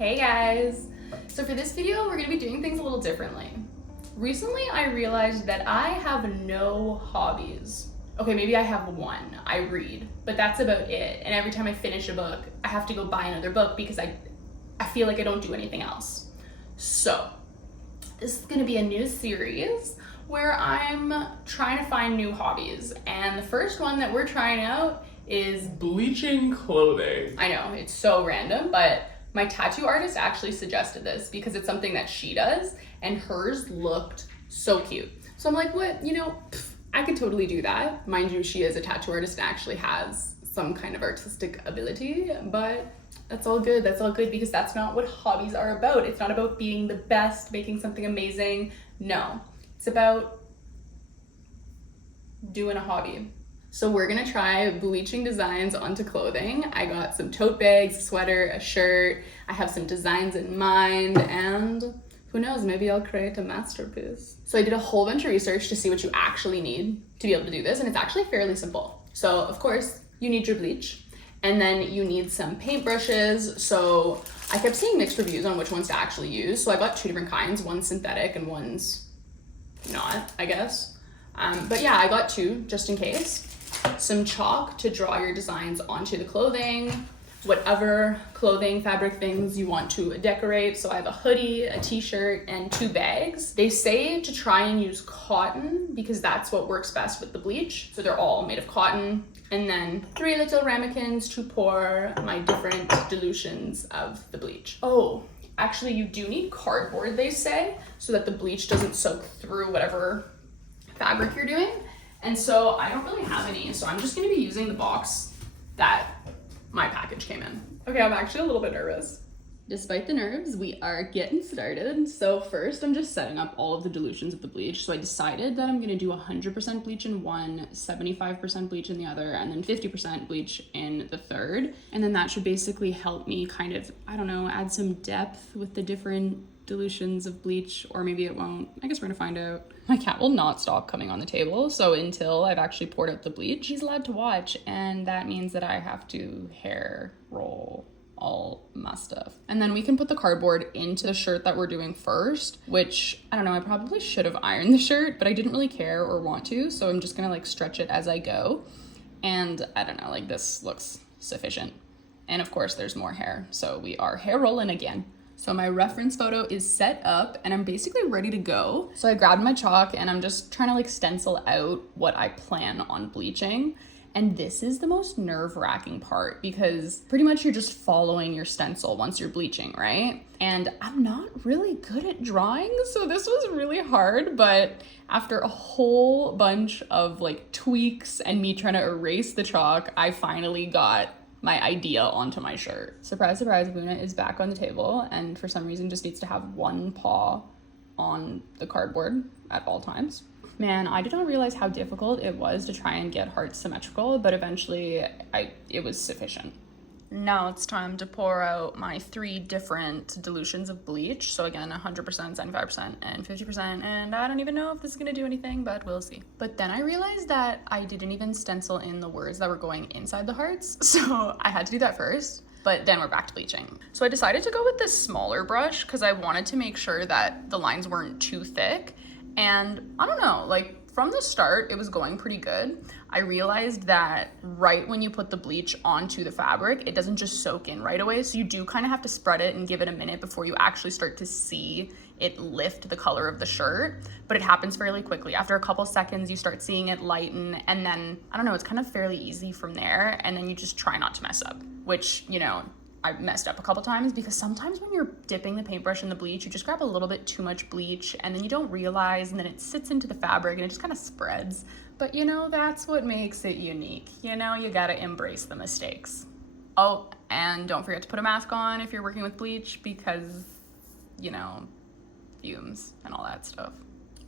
Hey guys! So for this video, we're gonna be doing things a little differently. Recently, I realized that I have no hobbies. Okay, maybe I have one, I read, but that's about it. And every time I finish a book, I have to go buy another book because I feel like I don't do anything else. So, this is gonna be a new series where I'm trying to find new hobbies. And the first one that we're trying out is bleaching clothing. I know, it's so random, but my tattoo artist actually suggested this because it's something that she does and hers looked so cute. So I'm like, what, I could totally do that. Mind you, she is a tattoo artist and actually has some kind of artistic ability, but that's all good. That's all good because that's not what hobbies are about. It's not about being the best, making something amazing. No, it's about doing a hobby. So we're gonna try bleaching designs onto clothing. I got some tote bags, a sweater, a shirt. I have some designs in mind, and who knows, maybe I'll create a masterpiece. So I did a whole bunch of research to see what you actually need to be able to do this, and it's actually fairly simple. So of course, you need your bleach, and then you need some paintbrushes. So I kept seeing mixed reviews on which ones to actually use. So I got two different kinds, one's synthetic and one's not, I guess. But yeah, I got two just in case. Some chalk to draw your designs onto the clothing, whatever clothing, fabric things you want to decorate. So I have a hoodie, a t-shirt, and two bags. They say to try and use cotton because that's what works best with the bleach. So they're all made of cotton. And then 3 little ramekins to pour my different dilutions of the bleach. Oh, actually you do need cardboard, they say, so that the bleach doesn't soak through whatever fabric you're doing. And so I don't really have any, so I'm just gonna be using the box that my package came in. Okay, I'm actually a little bit nervous. Despite the nerves, we are getting started. So first, I'm just setting up all of the dilutions of the bleach. So I decided that I'm gonna do 100% bleach in one, 75% bleach in the other, and then 50% bleach in the third. And then that should basically help me kind of, I don't know, add some depth with the different dilutions of bleach, or maybe it won't. I guess we're gonna find out. My cat will not stop coming on the table, so until I've actually poured out the bleach, he's allowed to watch, and that means that I have to hair roll all my stuff. And then we can put the cardboard into the shirt that we're doing first, which, I don't know, I probably should have ironed the shirt, but I didn't really care or want to, so I'm just gonna like stretch it as I go. And I don't know, like this looks sufficient. And of course there's more hair, so we are hair rolling again. So my reference photo is set up and I'm basically ready to go. So I grabbed my chalk and I'm just trying to like stencil out what I plan on bleaching. And this is the most nerve-wracking part because pretty much you're just following your stencil once you're bleaching, right? And I'm not really good at drawing, so this was really hard, but after a whole bunch of like tweaks and me trying to erase the chalk, I finally got my idea onto my shirt. Surprise, surprise, Luna is back on the table and for some reason just needs to have one paw on the cardboard at all times. Man, I did not realize how difficult it was to try and get hearts symmetrical, but eventually it was sufficient. Now it's time to pour out my 3 different dilutions of bleach. So again, 100%, 75%, and 50%. And I don't even know if this is gonna do anything, but we'll see. But then I realized that I didn't even stencil in the words that were going inside the hearts. So I had to do that first, but then we're back to bleaching. So I decided to go with this smaller brush because I wanted to make sure that the lines weren't too thick. And I don't know, like from the start, it was going pretty good. I realized that right when you put the bleach onto the fabric, it doesn't just soak in right away. So you do kind of have to spread it and give it a minute before you actually start to see it lift the color of the shirt. But it happens fairly quickly. After a couple seconds, you start seeing it lighten. And then, I don't know, it's kind of fairly easy from there. And then you just try not to mess up, which, I messed up a couple times because sometimes when you're dipping the paintbrush in the bleach, you just grab a little bit too much bleach and then you don't realize and then it sits into the fabric and it just kind of spreads. But that's what makes it unique. You gotta embrace the mistakes. Oh, and don't forget to put a mask on if you're working with bleach because, fumes and all that stuff.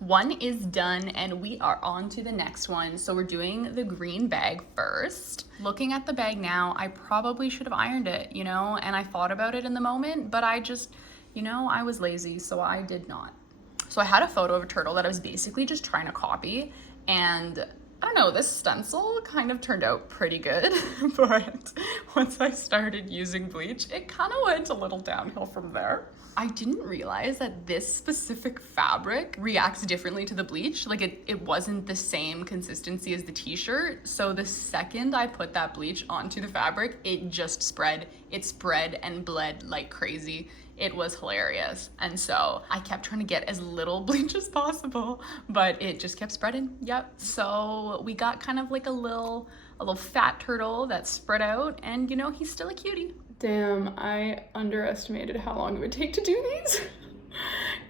One is done and we are on to the next one. So we're doing the green bag first. Looking at the bag now, I probably should have ironed it, and I thought about it in the moment, but I just, I was lazy, so I did not. So I had a photo of a turtle that I was basically just trying to copy, and I don't know, this stencil kind of turned out pretty good, but once I started using bleach, it kind of went a little downhill from there. I didn't realize that this specific fabric reacts differently to the bleach. Like it wasn't the same consistency as the t-shirt. So the second I put that bleach onto the fabric, it just spread. It spread and bled like crazy. It was hilarious. And so I kept trying to get as little bleach as possible, but it just kept spreading. Yep. So we got kind of like a little fat turtle that spread out, and you know, he's still a cutie. Damn, I underestimated how long it would take to do these.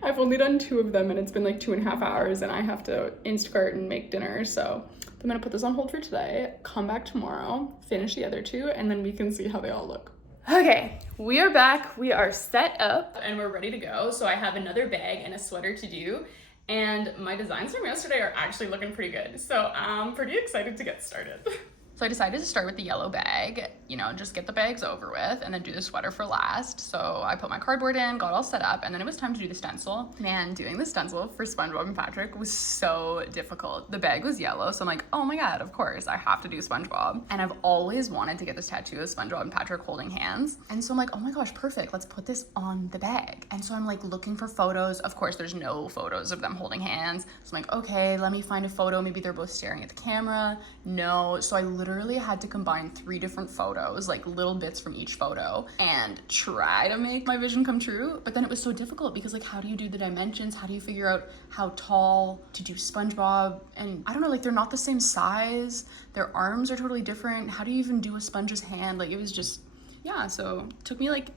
I've only done 2 of them and it's been like 2.5 hours, and I have to Instacart and make dinner. So I'm gonna put this on hold for today, come back tomorrow, finish the other 2, and then we can see how they all look. Okay, we are back. We are set up and we're ready to go. So I have another bag and a sweater to do, and my designs from yesterday are actually looking pretty good. So I'm pretty excited to get started. So I decided to start with the yellow bag, you know, just get the bags over with and then do the sweater for last. So I put my cardboard in, got all set up, and then it was time to do the stencil. Man, doing the stencil for SpongeBob and Patrick was so difficult. The bag was yellow, so I'm like, oh my God, of course, I have to do SpongeBob. And I've always wanted to get this tattoo of SpongeBob and Patrick holding hands. And so I'm like, oh my gosh, perfect, let's put this on the bag. And so I'm like looking for photos. Of course, there's no photos of them holding hands. So I'm like, okay, let me find a photo. Maybe they're both staring at the camera. No, so I literally had to combine 3 different photos, like little bits from each photo, and try to make my vision come true. But then it was so difficult because like, how do you do the dimensions? How do you figure out how tall to do SpongeBob? And I don't know, like they're not the same size. Their arms are totally different. How do you even do a sponge's hand? Like it was just, yeah, so it took me like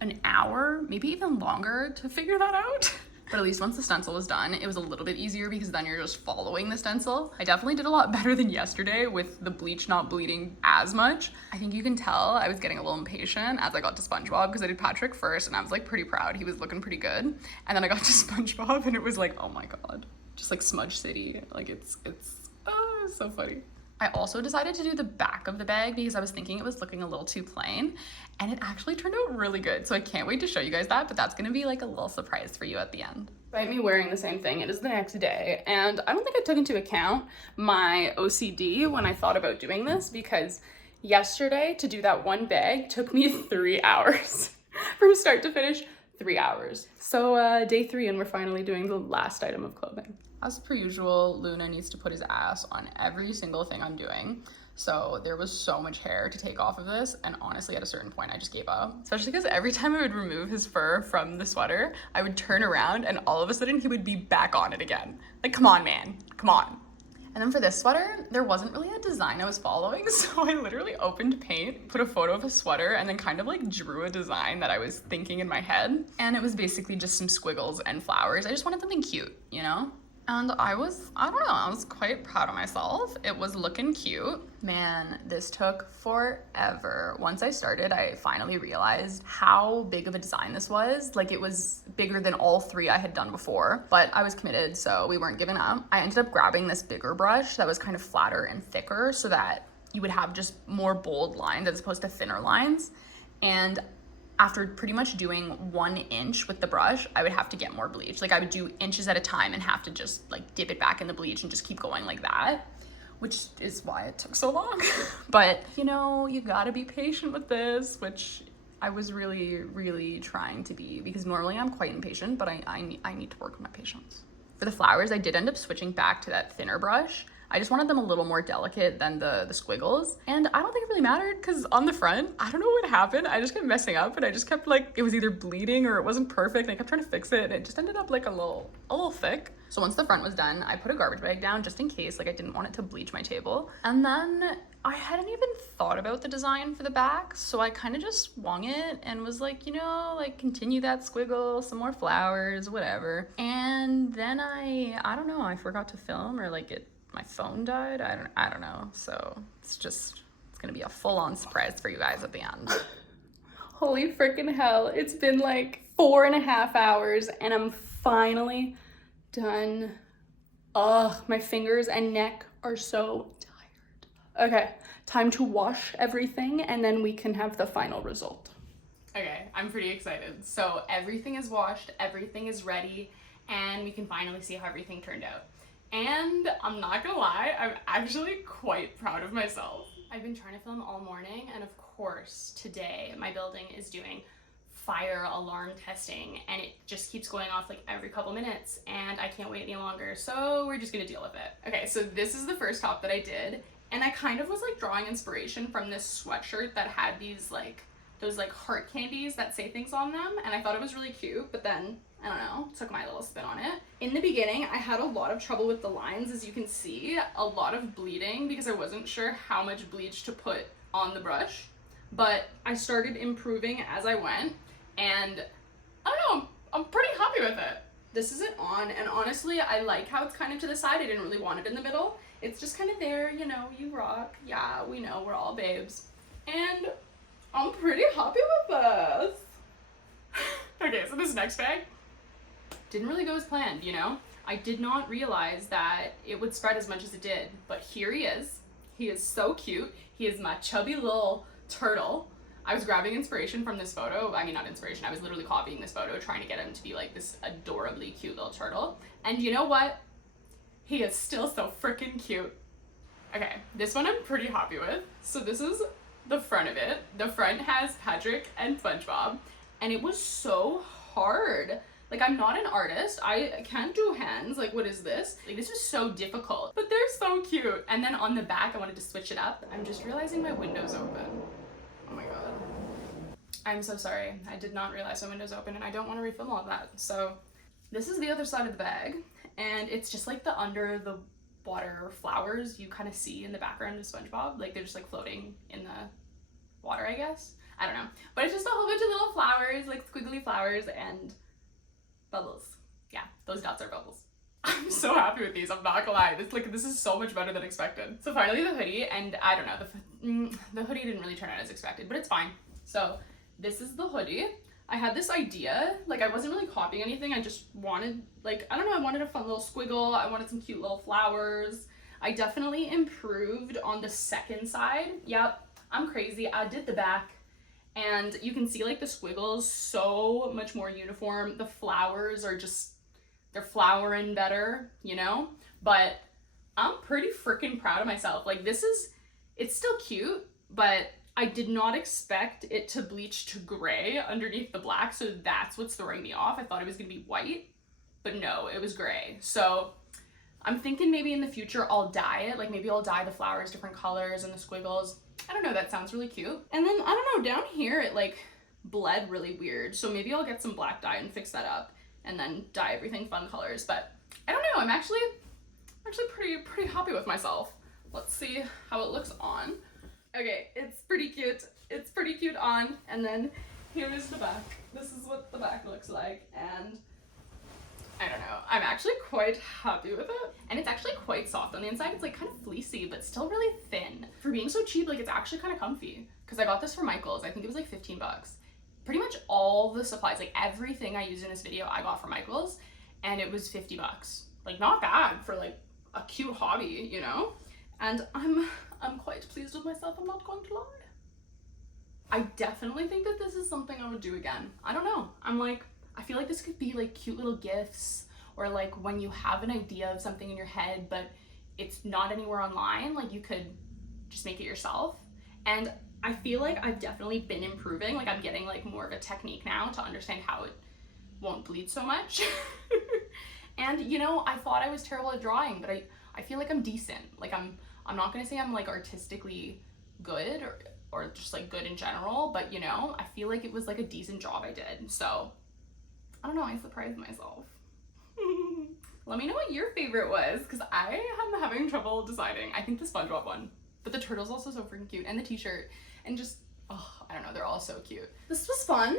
an hour, maybe even longer to figure that out. But at least once the stencil was done, it was a little bit easier because then you're just following the stencil. I definitely did a lot better than yesterday with the bleach not bleeding as much. I think you can tell I was getting a little impatient as I got to SpongeBob because I did Patrick first and I was like pretty proud. He was looking pretty good. And then I got to SpongeBob and it was like, oh my God, just like Smudge City. Like it's so funny. I also decided to do the back of the bag because I was thinking it was looking a little too plain, and it actually turned out really good. So I can't wait to show you guys that, but that's gonna be like a little surprise for you at the end. Despite me wearing the same thing, it is the next day, and I don't think I took into account my OCD when I thought about doing this, because yesterday to do that one bag took me 3 hours. From start to finish, 3 hours. So day 3 and we're finally doing the last item of clothing. As per usual, Luna needs to put his ass on every single thing I'm doing. So there was so much hair to take off of this, and honestly at a certain point I just gave up. Especially because every time I would remove his fur from the sweater, I would turn around and all of a sudden he would be back on it again. Like, come on, man, come on. And then for this sweater, there wasn't really a design I was following, so I literally opened paint, put a photo of a sweater, and then kind of like drew a design that I was thinking in my head. And it was basically just some squiggles and flowers. I just wanted something cute, you know? And I don't know, I was quite proud of myself. It was looking cute. Man, this took forever. Once I started, I finally realized how big of a design this was. Like, it was bigger than all 3 I had done before, but I was committed, so we weren't giving up. I ended up grabbing this bigger brush that was kind of flatter and thicker so that you would have just more bold lines as opposed to thinner lines. And after pretty much doing 1 inch with the brush, I would have to get more bleach. Like I would do inches at a time and have to just like dip it back in the bleach and just keep going like that, which is why it took so long. But you know, you gotta be patient with this, which I was really, really trying to be, because normally I'm quite impatient, but I need to work on my patience. For the flowers, I did end up switching back to that thinner brush. I just wanted them a little more delicate than the squiggles. And I don't think it really mattered because on the front, I don't know what happened. I just kept messing up and I just kept like, it was either bleeding or it wasn't perfect. And I kept trying to fix it and it just ended up like a little thick. So once the front was done, I put a garbage bag down just in case, like I didn't want it to bleach my table. And then I hadn't even thought about the design for the back. So I kind of just swung it and was like, you know, like continue that squiggle, some more flowers, whatever. And then I don't know, I forgot to film, or like my phone died. I don't know. So it's gonna be a full-on surprise for you guys at the end. Holy freaking hell. It's been like 4.5 hours and I'm finally done. Ugh, my fingers and neck are so tired. Okay, time to wash everything and then we can have the final result. Okay, I'm pretty excited. So everything is washed, everything is ready, and we can finally see how everything turned out. And I'm not gonna lie, I'm actually quite proud of myself. I've been trying to film all morning, and of course, today my building is doing fire alarm testing, and it just keeps going off like every couple minutes, and I can't wait any longer, so we're just gonna deal with it. Okay, so this is the first top that I did, and I kind of was like drawing inspiration from this sweatshirt that had these like, those like heart candies that say things on them, and I thought it was really cute, but then, I don't know, took my little spin on it. In the beginning, I had a lot of trouble with the lines, as you can see, a lot of bleeding because I wasn't sure how much bleach to put on the brush, but I started improving as I went, and I don't know, I'm pretty happy with it. This is it on, and honestly, I like how it's kind of to the side. I didn't really want it in the middle. It's just kind of there, you know, you rock. Yeah, we know, we're all babes. And I'm pretty happy with this. Okay, so this next bag didn't really go as planned, you know? I did not realize that it would spread as much as it did, but here he is. He is so cute. He is my chubby little turtle. I was grabbing inspiration from this photo. I mean, not inspiration, I was literally copying this photo, trying to get him to be like this adorably cute little turtle. And you know what? He is still so freaking cute. Okay, this one I'm pretty happy with. So this is the front of it. The front has Patrick and SpongeBob, and it was so hard. Like, I'm not an artist. I can't do hands. Like, what is this? Like, this is so difficult, but they're so cute. And then on the back, I wanted to switch it up. I'm just realizing my window's open. Oh my God. I'm so sorry. I did not realize my window's open, and I don't want to refilm all of that. So this is the other side of the bag, and it's just like the under the water flowers you kind of see in the background of SpongeBob. Like, they're just like floating in the water, I guess. I don't know. But it's just a whole bunch of little flowers, like squiggly flowers and bubbles. Yeah, those dots are bubbles. I'm so happy with these, I'm not gonna lie. This is so much better than expected. So finally the hoodie, and I don't know, the hoodie didn't really turn out as expected, but it's fine. So this is the hoodie. I had this idea, like I wasn't really copying anything, I just wanted, like, I don't know, I wanted a fun little squiggle, I wanted some cute little flowers. I definitely improved on the second side. Yep, I'm crazy. I did the back, and you can see like the squiggles so much more uniform. The flowers are just, they're flowering better, you know? But I'm pretty freaking proud of myself. Like, this is, it's still cute, but I did not expect it to bleach to gray underneath the black, so that's what's throwing me off. I thought it was gonna be white, but no, it was gray. So I'm thinking maybe in the future I'll dye it. Like, maybe I'll dye the flowers different colors and the squiggles. I don't know, that sounds really cute. And then, I don't know, down here it like bled really weird, so maybe I'll get some black dye and fix that up and then dye everything fun colors. But I don't know, I'm actually pretty happy with myself. Let's see how it looks on. Okay, it's pretty cute. It's pretty cute on, and then here is the back. This is what the back looks like, and I don't know, I'm actually quite happy with it. And it's actually quite soft on the inside. It's like kind of fleecy, but still really thin. For being so cheap, like, it's actually kind of comfy. Because I got this from Michael's. I think it was like 15 bucks. Pretty much all the supplies, like everything I used in this video, I got from Michael's, and it was 50 bucks. Like, not bad for like a cute hobby, you know? And I'm quite pleased with myself, I'm not going to lie. I definitely think that this is something I would do again. I don't know. I feel like this could be like cute little gifts, or like when you have an idea of something in your head, but it's not anywhere online, like you could just make it yourself. And I feel like I've definitely been improving. Like, I'm getting like more of a technique now to understand how it won't bleed so much. And you know, I thought I was terrible at drawing, but I feel like I'm decent. Like, I'm not gonna say I'm like artistically good or just like good in general, but you know, I feel like it was like a decent job I did. So I don't know, I surprised myself. Let me know what your favorite was, because I am having trouble deciding. I think the SpongeBob one, but the turtle's also so freaking cute, and the t-shirt, and just, oh, I don't know, they're all so cute. This was fun.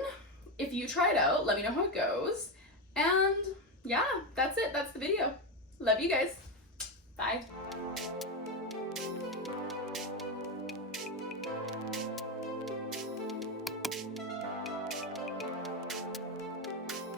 If you try it out, let me know how it goes. And yeah, that's it. That's the video. Love you guys. Bye.